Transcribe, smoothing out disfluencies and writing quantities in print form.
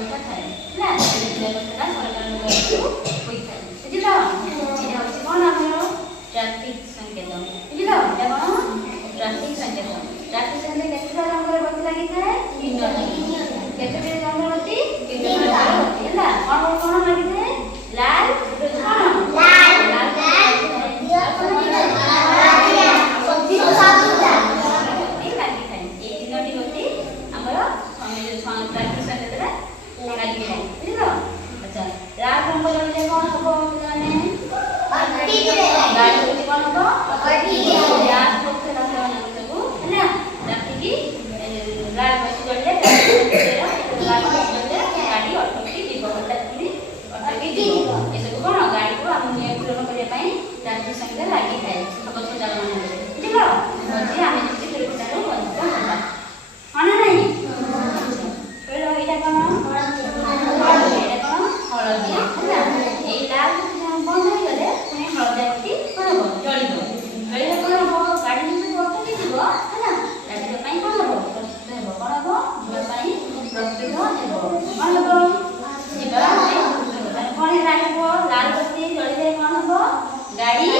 ବ୍ୟବସ୍ଥା ଥାଏ ହେଲା ବ୍ୟବସ୍ଥାଟା ସରକାରଙ୍କ ତରଫରୁ ହୋଇଥାଏ ବୁଝିଲ। ଏଇଟା ହେଉଛି କ'ଣ ଆମର ଟ୍ରାଫିକ୍ ସଂକେତ ବୁଝିଲ। ଏଇଟା କ'ଣ ଟ୍ରାଫିକ୍ ସଂକେତ। ଟ୍ରାଫିକ୍ ସଂକେତ କେତେଟା ରଙ୍ଗର ବତି ଲାଗିଥାଏ? ତିନୋଟି। କେତୋଟି ରଙ୍ଗର ବତି? ତିନୋଟି ରଙ୍ଗର ବତି ହେଲା। କ'ଣ କ'ଣ ଲାଗିଥାଏ? ଲାଲ କ'ଣ Jadi,